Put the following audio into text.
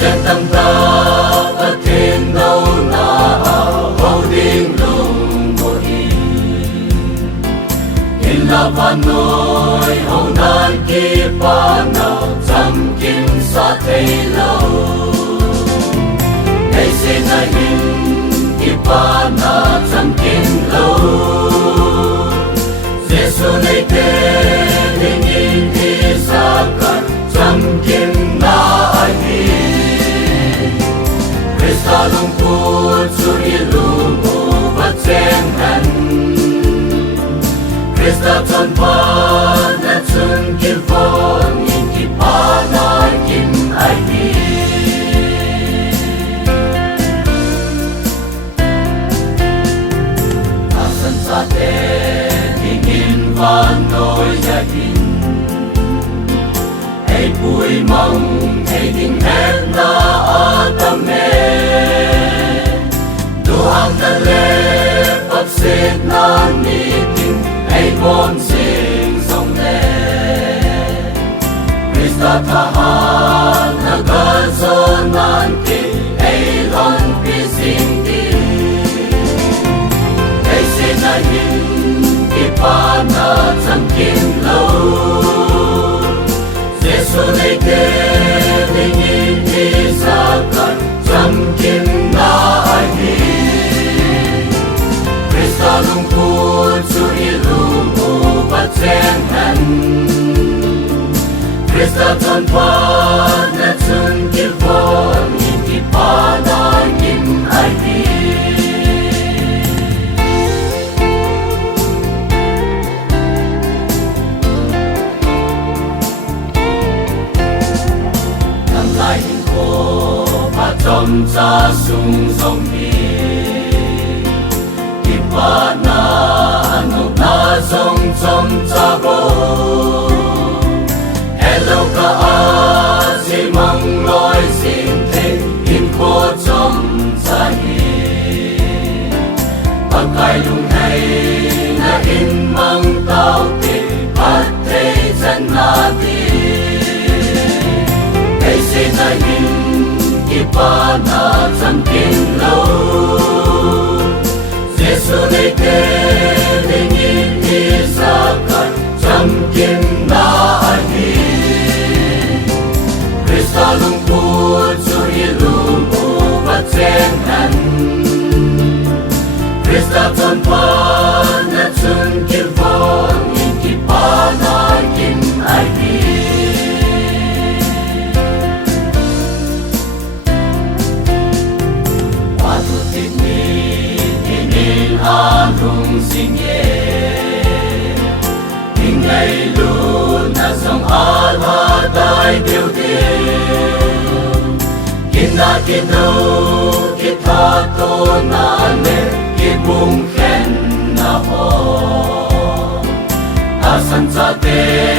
sen tâm ta ở thiên đâu na hậu đinh lung bồ hi in la van noi hậu nan ki pa na chăm kim sa thei lâu ngày sen na hin ki pa na chăm kim lâu Giêsu này thế linh in đi xa cả chăm kim na ai hi Christa lung put su ilum u va chen han Christa chon pa na chun ki von in ki pa na kim ai hi Asan sa te van noi gia hin hey bụi mong hey đình hết na tâm mê du ham ta lê bắp xếp na ni kinh hey bon sing song lê Christa tha ha na ga so nan ti hey lon pi sing ti hey se na hin pa na chăm kim lâu Giêsu này thế linh in đi xa cả chăm kim na ai hi Christa lung put su ilum u va chen han Christa chon pa na chun ki von in ki pa na kim ai hi trong cha sung song hi ki pa na no na song trong cha bo hello ka a si mong loi sin te in ko trong cha hi pa kai lung hay na in mang tao te pat te chan na ti kai se na hin pa na chăm kim lâu Giêsu này thế linh in đi xa cả chăm kim na ai hi Christa lung put su ilum u va chen han Christa chon pa na chun ki von in ki pa na kim ai hi an hùng sinh ye in ngày luôn na sông an hoa tai điều tiền in na ki đâu ki tha to na le ki bung khen na ho asan sa te